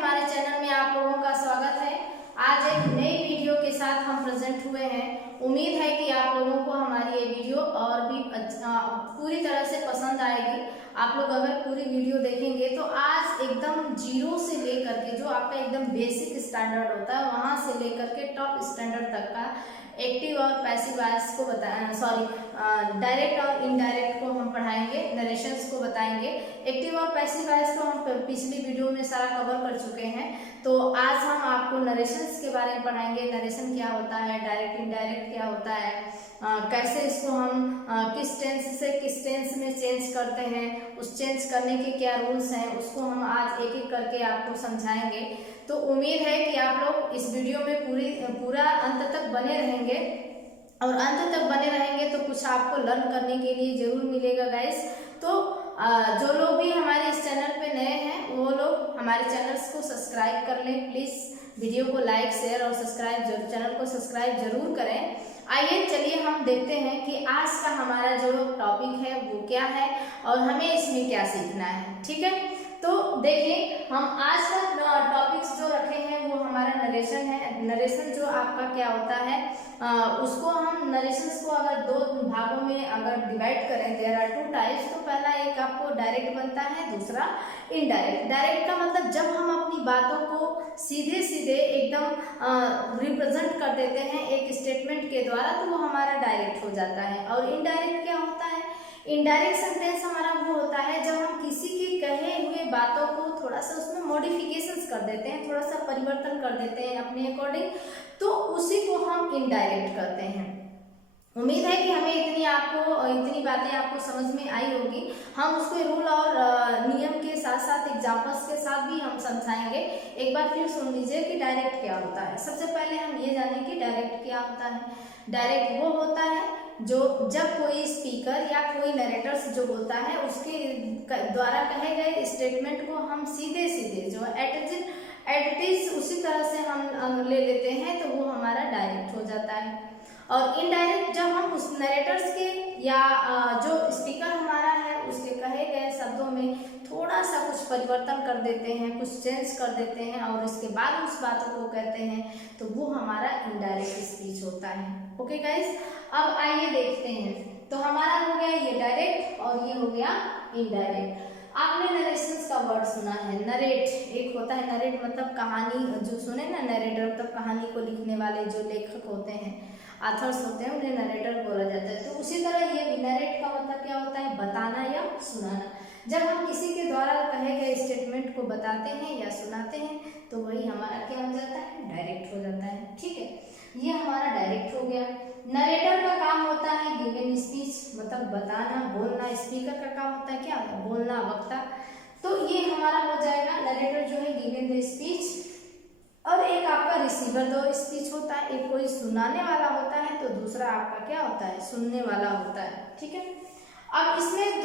हमारे चैनल में आप लोगों का स्वागत है। आज एक नई वीडियो के साथ हम प्रेजेंट हुए हैं। उम्मीद है कि आप लोगों को हमारी ये वीडियो और भी पूरी तरह से पसंद आएगी। आप लोग अगर पूरी वीडियो देखेंगे तो आज एकदम जीरो से लेकर के जो आपका एकदम बेसिक स्टैंडर्ड होता है वहां से लेकर के टॉप स्टैंडर्ड तक का एक्टिव और पैसिव वॉइस को डायरेक्ट और इनडायरेक्ट को हम पढ़ाएंगे, नरेशंस को बताएंगे। एक्टिव और पैसिव वॉइस को हम पिछली वीडियो में सारा कवर कर चुके हैं, तो आज हम आपको नरेशंस के बारे में पढ़ाएंगे। नरेशन क्या होता है, डायरेक्ट इनडायरेक्ट क्या होता है, कैसे इसको हम किस टेंस से किस टेंस में चेंज करते हैं, उस चेंज करने के क्या रूल्स हैं, उसको हम आज एक एक करके आपको समझाएंगे। तो उम्मीद है कि आप लोग इस वीडियो में पूरा अंत तक बने रहेंगे, और अंत तक बने रहेंगे तो कुछ आपको लर्न करने के लिए जरूर मिलेगा गाइस। तो जो लोग भी हमारे इस चैनल पे नए हैं वो लोग हमारे चैनल्स को सब्सक्राइब कर लें। प्लीज वीडियो को लाइक, शेयर और चैनल को सब्सक्राइब जरूर करें। आइए चलिए हम देखते हैं कि आज का हमारा जो टॉपिक है वो क्या है और हमें इसमें क्या सीखना है। ठीक है, तो देखिए हम आज का टॉपिक्स जो रखे हैं वो हमारा नरेशन है। नरेशन जो आपका क्या होता है, उसको हम नरेशंस को अगर दो भागों में अगर डिवाइड करें, देयर आर टू टाइप्स। तो पहला एक आपको डायरेक्ट बनता है, दूसरा इनडायरेक्ट। डायरेक्ट का मतलब जब हम अपनी बातों को सीधे सीधे एकदम रिप्रेजेंट कर देते हैं एक स्टेटमेंट के द्वारा, तो वो हमारा डायरेक्ट हो जाता है। और इनडायरेक्ट क्या होता है, इनडायरेक्ट सेंटेंस हमारा वो होता है जब हम किसी के कहे हुए बातों को थोड़ा सा उसमें मॉडिफिकेशंस कर देते हैं, थोड़ा सा परिवर्तन कर देते हैं अपने अकॉर्डिंग, तो उसी को हम इनडायरेक्ट करते हैं। उम्मीद है कि हमें इतनी बातें आपको समझ में आई होगी। हम उसको रूल और नियम के साथ साथ एग्जांपल्स के साथ भी हम समझाएंगे। एक बार फिर सुन लीजिए कि डायरेक्ट क्या होता है। सबसे पहले हम ये जानें कि डायरेक्ट क्या होता है। डायरेक्ट वो होता है जो जब कोई स्पीकर या कोई नरेटर्स जो होता है उसके द्वारा कहे गए स्टेटमेंट को हम सीधे सीधे जो एट इट इज उसी तरह से हम ले लेते हैं, तो वो हमारा डायरेक्ट हो जाता है। और इनडायरेक्ट जब हम उस नरेटर्स के या जो स्पीकर हमारा है उसके कहे गए शब्दों में थोड़ा सा कुछ परिवर्तन कर देते हैं, कुछ चेंज कर देते हैं और उसके बाद उस बातों को कहते हैं, तो वो हमारा इनडायरेक्ट स्पीच होता है। ओके गाइस, अब आइए देखते हैं। तो हमारा हो गया ये डायरेक्ट और ये हो गया इनडायरेक्ट। आपने नरेशंस का वर्ड सुना है, नरेट। एक होता है नरेट मतलब कहानी, जो सुने ना नरेटर, मतलब कहानी को लिखने वाले जो लेखक होते हैं, ऑथर्स होते हैं, उन्हें नरेटर बोला जाता है। तो उसी तरह ये भी नरेट का मतलब क्या होता है, बताना या सुनाना। जब हम किसी के द्वारा कहे गए स्टेटमेंट को बताते हैं या सुनाते हैं तो वही हमारा क्या हो जाता है, डायरेक्ट हो जाता है। ठीक है, ये हमारा डायरेक्ट हो गया। नरेटर का काम होता है गिवन स्पीच, मतलब बताना, बोलना। स्पीकर का काम होता है क्या, बोलना, वक्ता। तो ये हमारा हो जाएगा नरेटर जो है गिवन द स्पीच। और एक आपका रिसीवर दो स्पीच होता है, एक कोई सुनाने वाला होता है तो दूसरा आपका क्या होता है, सुनने वाला होता है। ठीक है, अब इसमें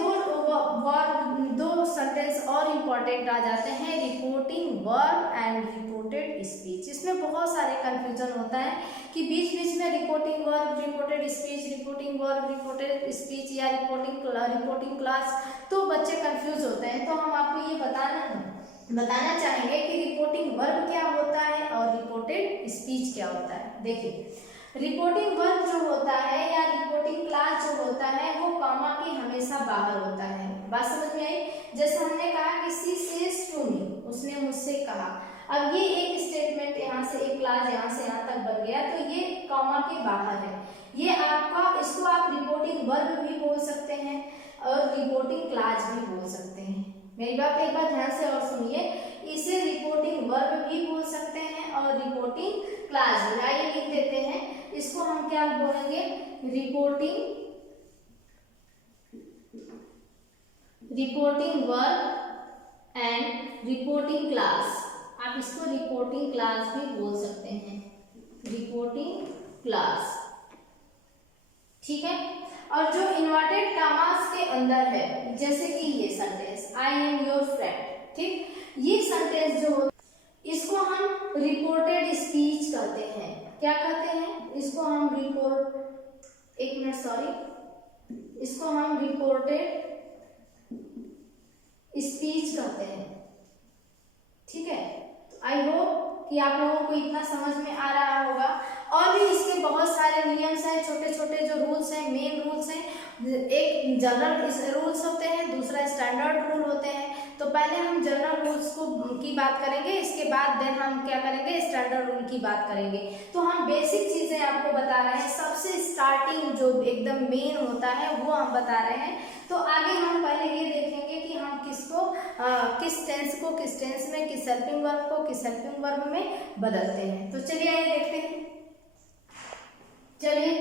दो सेंटेंस और इम्पोर्टेंट आ जाते हैं, reporting verb and reported speech. इसमें बहुत सारे कंफ्यूजन होता है कि बीच बीच में reporting verb, reported speech, reporting verb, reported speech या रिपोर्टिंग क्लास, तो बच्चे कंफ्यूज होते हैं। तो हम आपको ये बताना चाहेंगे कि रिपोर्टिंग वर्ब क्या होता है और रिपोर्टेड स्पीच क्या होता है। देखिए, रिपोर्टिंग वर्ब जो होता है या रिपोर्टिंग क्लास जो होता है वो कॉमा के हमेशा बाहर होता है। बात समझ में आई? जैसे हमने कहा कि सी सेज टू मी, उसने मुझसे कहा। अब ये एक स्टेटमेंट यहाँ से, एक क्लास यहाँ से यहाँ तक बन गया, तो ये कॉमा के बाहर है। ये आपका, इसको आप रिपोर्टिंग वर्ब भी बोल सकते हैं और रिपोर्टिंग क्लास भी बोल सकते हैं। मेरी बात एक बार ध्यान से और सुनिए, इसे रिपोर्टिंग वर्ब भी बोल सकते हैं और रिपोर्टिंग क्लास भी। आइए लिख देते हैं, इसको हम क्या बोलेंगे, reporting verb and reporting class. आप इसको रिपोर्टिंग क्लास भी बोल सकते हैं, रिपोर्टिंग क्लास। ठीक है, और जो इन्वर्टेड कामास के अंदर है, जैसे कि ये sentence I am your friend, ठीक, ये सेंटेंस जो इसको हम रिपोर्टेड स्पीच कहते हैं। क्या कहते हैं इसको हम, इसको हम रिपोर्टेड स्पीच कहते हैं। ठीक है, कि आप लोगों को इतना समझ में आ रहा होगा। और भी इसके बहुत सारे नियम्स हैं, छोटे छोटे जो रूल्स हैं, मेन रूल्स हैं। एक जनरल रूल्स होते हैं, दूसरा स्टैंडर्ड रूल होते हैं। तो पहले हम जनरल रूल्स की बात करेंगे, इसके बाद देन हम क्या करेंगे, स्टैंडर्ड रूल की बात करेंगे। तो हम बेसिक चीजें आपको बता रहे हैं, सबसे स्टार्टिंग जो एकदम मेन होता है वो हम बता रहे हैं। तो आगे हम पहले ये देखेंगे कि हम किसको किस टेंस को किस टेंस में, किस हेल्पिंग वर्ब को किस हेल्पिंग वर्ब में बदलते हैं। तो चलिए आइए देखते हैं। चलिए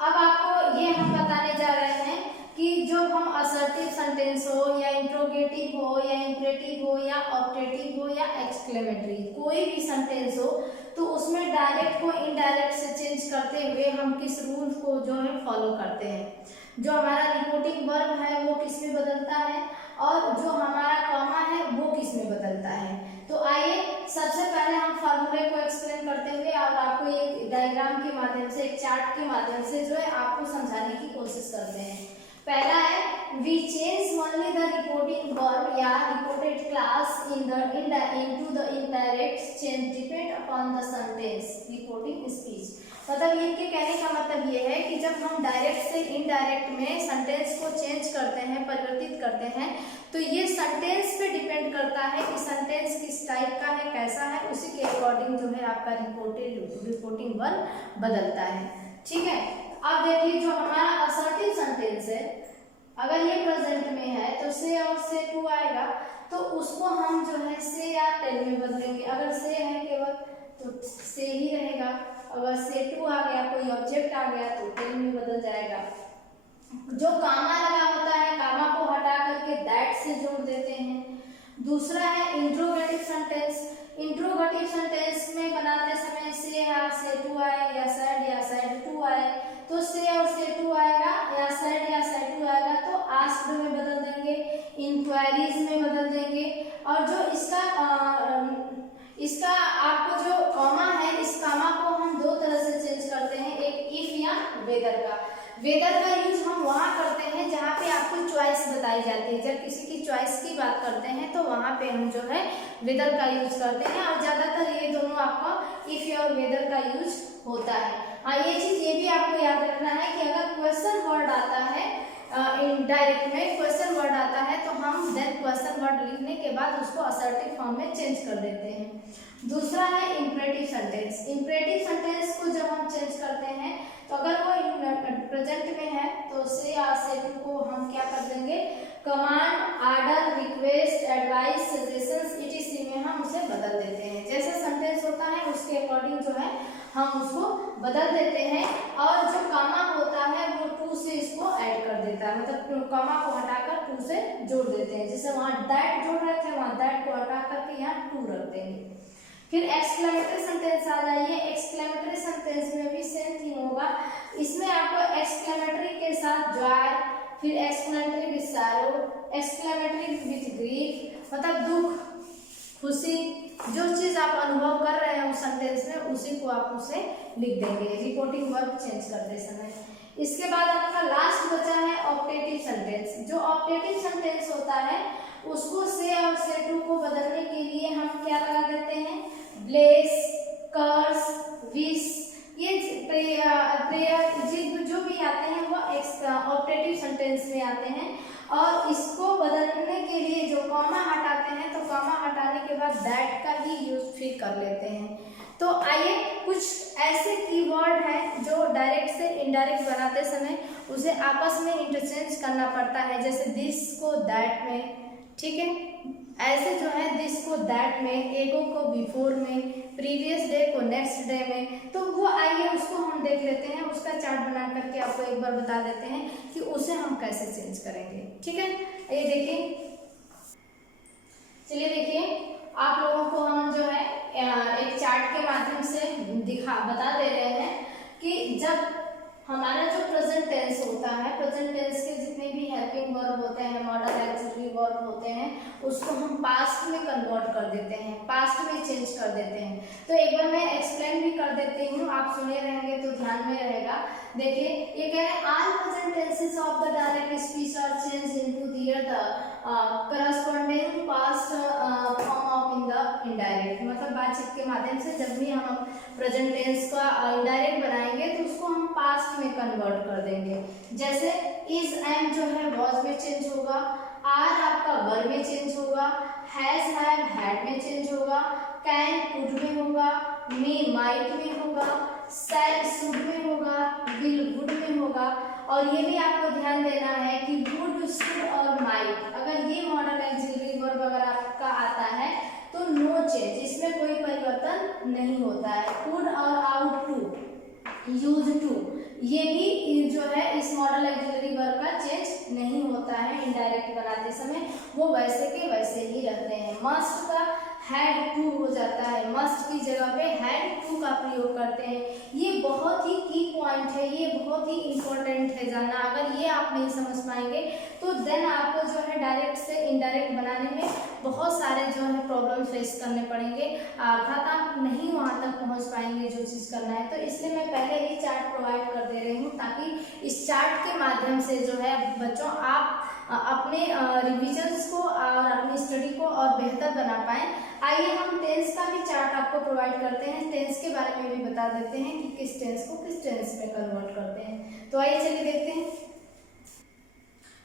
अब आपको ये हम बताने जा रहे हैं कि जो हम असर्टिव सेंटेंस हो या इंट्रोगेटिव हो या इंपरेटिव हो या ऑप्टेटिव हो या एक्सक्लेमेटरी, कोई भी सेंटेंस हो, तो उसमें डायरेक्ट को इनडायरेक्ट से चेंज करते हुए हम किस रूल को जो है फॉलो करते हैं। जो हमारा रिपोर्टिंग वर्ब है वो किस में बदलता है और जो हमारा कॉमा है वो किस में बदलता है। तो आइए सबसे पहले हम फॉर्मूले को एक्सप्लेन करते हुए और आपको एक डायग्राम के माध्यम से, एक चार्ट के माध्यम से जो है आपको समझाने की कोशिश करते हैं। पहला है we change only the reporting verb या reported class into the indirect change depend upon the sentence reporting speech. मतलब ये कहने का मतलब ये है कि जब हम डायरेक्ट से इनडायरेक्ट में सेंटेंस को चेंज करते हैं, परिवर्तित करते हैं, तो ये सेंटेंस पे डिपेंड करता है कि सेंटेंस किस टाइप का है, कैसा है, उसी के अकॉर्डिंग जो है आपका रिपोर्टिंग वर्ब बदलता है। ठीक है, अब देखिए जो हमारा असर्टिव सेंटेंस है, अगर ये प्रेजेंट में है तो से और से टू आएगा, तो उसको हम जो है से या टेल में बदलेंगे। अगर से है केवल तो से ही रहेगा, अगर से टू आ गया, कोई ऑब्जेक्ट आ गया तो टेल में बदल जाएगा। जो कामा लगा होता है, कामा को हटा करके दैट से जोड़ देते हैं। दूसरा है इंट्रोगेटिव सेंटेंस। इंट्रोगेटिव सेंटेंस में बनाते समय से या से टू आए या साइड टू आए, तो से और से टू आएगा, या साइड टू आएगा तो आस्क्ड में बदल देंगे, इंक्वायरीज में बदल देंगे। और जो इसका आपको जो कॉमा है, इस कॉमा को हम दो तरह से चेंज करते हैं, एक इफ या वेदर का। वेदर का यूज हम वहां करते हैं जहाँ पे आपको चॉइस बताई जाती है। जब किसी की चॉइस की बात करते हैं तो वहां पे हम जो है वेदर का यूज करते हैं, और ज्यादातर ये दोनों आपका इफ और वेदर का यूज होता है। हाँ, ये चीज ये भी आपको याद रखना है कि अगर क्वेश्चन वर्ड आता है, इनडायरेक्ट में क्वेश्चन वर्ड आता है, तो हम देन क्वेश्चन वर्ड लिखने के बाद उसको असर्टिव फॉर्म में चेंज कर देते हैं। दूसरा है इंपरेटिव सेंटेंस। इंपरेटिव सेंटेंस को जब हम चेंज करते हैं तो अगर वो प्रेजेंट में है तो से या से टू को हम क्या कर देंगे, command, order, request, advice, suggestions, etc. में हम उसे बदल देते हैं। जैसा सेंटेंस होता है उसके अकॉर्डिंग जो है हम उसको बदल देते हैं। और जो कामा होता है वो टू से इसको ऐड कर देता है, मतलब कामा को हटाकर टू से जोड़ देते हैं। जैसे वहां दैट जोड़ रहे थे, वहां दैट को हटा करके यहाँ टू रख देंगे। फिर एक्सक्लेमेटरी सेंटेंस आ जाइए। एक्सक्लेमेटरी सेंटेंस में भी सेम थिंग होगा। इसमें आपको एक्सक्लेमेटरी के साथ जॉय, फिर exclamatory with serow, exclamatory with grief, मतलब दुख, खुशी, जो चीज आप अनुभव कर रहे हैं उस सेंटेंस में, उसी को आप उसे लिख देंगे रिपोर्टिंग वर्ब चेंज करते समय। इसके बाद आपका लास्ट बचा है ऑप्टेटिव सेंटेंस। जो ऑप्टेटिव सेंटेंस होता है उसको से और से टू को बदलने के लिए हम क्या लगा देते हैं, ब्लेस, कर्स, विश, ये प्रेयर जो भी आते हैं वो ऑप्टेटिव सेंटेंस में आते हैं। और इसको बदलने के लिए जो कॉमा हटाते हैं, तो कॉमा हटाने के बाद दैट का ही यूज फिर कर लेते हैं। तो आइए कुछ ऐसे कीवर्ड हैं जो डायरेक्ट से इनडायरेक्ट बनाते समय उसे आपस में इंटरचेंज करना पड़ता है, जैसे दिस को दैट में, ठीक है, ऐसे जो है दिस को दैट में, एगो को बिफोर में, प्रीवियस डे को नेक्स्ट डे में। तो वो आइए उसको हम देख लेते हैं, उसका चार्ट बना करके आपको एक बार बता देते हैं कि उसे हम कैसे चेंज करेंगे। ठीक है, ये देखिए, चलिए देखिए, आप लोगों को हम जो है एक चार्ट के माध्यम से बता दे रहे हैं कि जब हमारा जो प्रेजेंट टेंस होता है, प्रेजेंट टेंस के जितने भी हेल्पिंग वर्ब होते हैं, मॉडल एक्सिलरी वर्ब होते हैं, उसको हम पास्ट में कन्वर्ट कर देते हैं, पास्ट में चेंज कर देते हैं। तो एक बार मैं एक्सप्लेन भी कर देती हूँ, आप सुने रहेंगे तो ध्यान में रहेगा। देखिए, ये कह रहे हैं all present tenses of the direct speech are change into the corresponding past form of in the indirect, मतलब बातचीत के माध्यम से जब भी हम प्रेजेंट टेंस का इनडायरेक्ट बनाएंगे तो उसको हम पास्ट में कन्वर्ट कर देंगे। जैसे इज एम जो है वॉज में चेंज होगा, आर आपका वर में चेंज होगा, हैज हैव हैड में चेंज होगा, कैन कुड में होगा, मे माइट में होगा, शैल शुड में होगा, विल वुड में होगा। और ये भी आपको ध्यान देना है कि वुड, शुड और माइट, अगर ये मॉडल ऑक्सिलरी वर्ब अगर आपका आता है तो नो चेंज, इसमें कोई परिवर्तन नहीं होता है। कुड और आउट टू, यूज टू, ये भी जो है इस मॉडल ऑक्सिलरी वर्ब का चेंज नहीं होता है इनडायरेक्ट बनाते समय, वो वैसे के वैसे ही रहते हैं। मस्ट का हैड टू हो जाता है, मस्ट की जगह पे हैड टू का प्रयोग करते हैं। ये बहुत ही की पॉइंट है, ये बहुत ही इंपॉर्टेंट है जानना। अगर ये आप नहीं समझ पाएंगे तो देन आपको जो है डायरेक्ट से इनडायरेक्ट बनाने में बहुत सारे जो है प्रॉब्लम फेस करने पड़ेंगे, अर्थात आप नहीं वहां तक पहुंच पाएंगे जो चीज करना है। तो इसलिए मैं पहले ही चार्ट प्रोवाइड कर दे रही हूँ ताकि इस चार्ट के माध्यम से जो है बच्चों आप अपने रिविजन्स को और अपनी स्टडी को और बेहतर बना पाएं। आइए हम टेंस का भी चार्ट आपको प्रोवाइड करते हैं, टेंस के बारे में भी बता देते हैं कि किस टेंस को किस टेंस में कन्वर्ट करते हैं। तो आइए चलिए देखते हैं।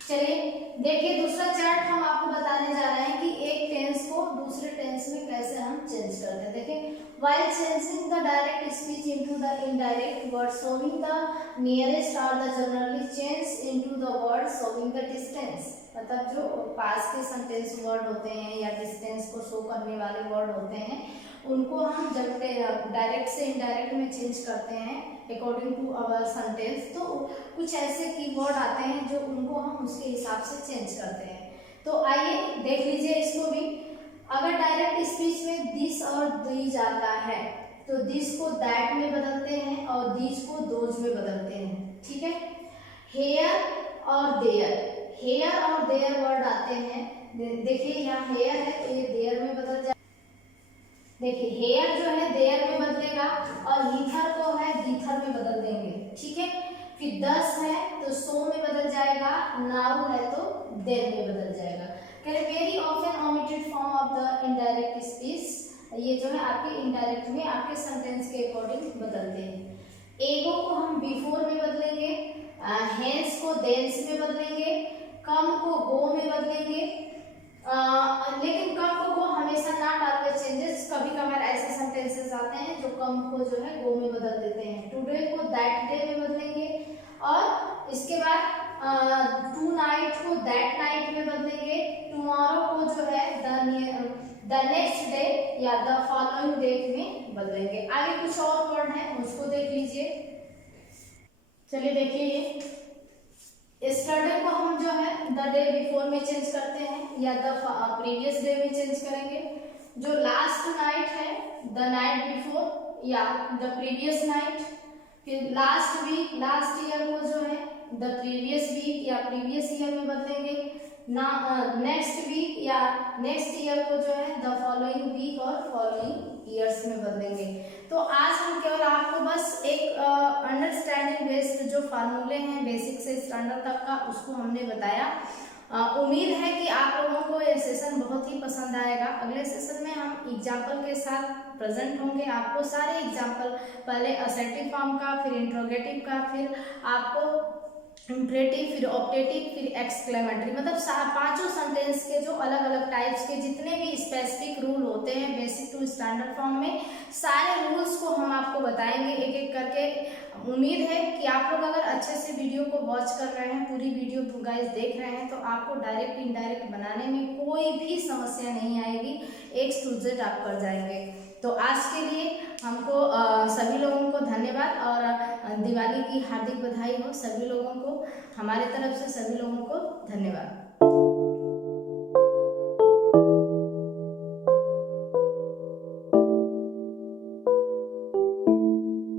चलिए देखिए, दूसरा चार्ट हम आपको बताने जा रहे हैं कि एक टेंस को दूसरे टेंस में कैसे हम चेंज करते हैं। देखिए, while changing the direct speech into the indirect word showing the nearest or the generally change into the word showing the distance, मतलब जो पास के सेंटेंस वर्ड होते हैं या डिस्टेंस को शो करने वाले वर्ड होते हैं उनको हम जब डायरेक्ट से इनडायरेक्ट में चेंज करते हैं अकॉर्डिंग टू अवर सेंटेंस, तो कुछ ऐसे कीवर्ड आते हैं जो उनको हम उसके हिसाब से चेंज करते हैं। तो आइए देख लीजिए इसको भी। अगर डायरेक्ट स्पीच में दिस और दीज आता है तो दिस को दैट में बदलते हैं और दीज को दोज में बदलते हैं, ठीक है। हेयर और देयर, हेयर और देयर वर्ड आते हैं, देखिए यहाँ हेयर है तो ये देयर में बदल जाए, देखिए हेयर जो है देयर में बदलेगा और हीथर को है दीथर में बदल देंगे, ठीक है। फिर 10 है तो सो में बदल जाएगा, नाउ है तो देर में बदल जाएगा। Very often omitted form of the indirect speech, ये जो है आपके इनडायरेक्ट में आपके सेंटेंस के अकॉर्डिंग बदलते हैं। एगो को हम बिफोर में बदलेंगे, हेंस को देंस में बदलेंगे, कम को गो में बदलेंगे, लेकिन कम को गो हमेशा नॉट ऑलवेज चेंजेस, कभी कभार ऐसे सेंटेंसेस आते हैं जो कम को जो है गो में बदल देते हैं। टुडे को दैट डे में बदलेंगे और इसके बाद टू नाइट को दैट नाइट में बदलेंगे, टुमारो को जो है द नेक्स्ट डे या द फॉलोइंग डे में बदलेंगे। आगे कुछ और वर्ड है उसको देख लीजिए। चलिए देखिए, ये स्टरडे को हम जो है द डे बिफोर में चेंज करते हैं या द प्रीवियस डे में चेंज करेंगे। जो लास्ट नाइट है द नाइट बिफोर या द प्रीवियस नाइट। फिर लास्ट वीक, लास्ट ईयर को जो है द प्रीवियस वीक या प्रीवियस ईयर में बदलेंगे। नेक्स्ट वीक या नेक्स्ट ईयर को जो है द फॉलोइंग वीक और फॉलोइंग ईयर्स में बदलेंगे। तो आज हम केवल आपको बस एक अंडरस्टैंडिंग बेस्ड जो फार्मूले हैं बेसिक से स्टैंडर्ड तक का उसको हमने बताया। उम्मीद है कि आप लोगों को ये सेशन बहुत ही पसंद आएगा। अगले सेशन में हम एग्जाम्पल के साथ प्रेजेंट होंगे। आपको सारे एग्जाम्पल, पहले असर्टिव फॉर्म का, फिर इंट्रोगेटिव का, फिर आपको इम्परेटिव, फिर ऑप्टेटिव, फिर एक्सक्लेमेटरी, मतलब पांचों सेंटेंस के जो अलग अलग टाइप्स के जितने भी स्पेसिफिक रूल होते हैं बेसिक टू स्टैंडर्ड फॉर्म में, सारे रूल्स को हम आपको बताएंगे एक एक करके। उम्मीद है कि आप लोग अगर अच्छे से वीडियो को वॉच कर रहे हैं, पूरी वीडियो गाइस देख रहे हैं, तो आपको डायरेक्ट इनडायरेक्ट बनाने में कोई भी समस्या नहीं आएगी, X to Z आप कर जाएंगे। तो आज के लिए हमको सभी लोगों को धन्यवाद और दिवाली की हार्दिक बधाई हो सभी लोगों को, हमारे तरफ से सभी लोगों को धन्यवाद।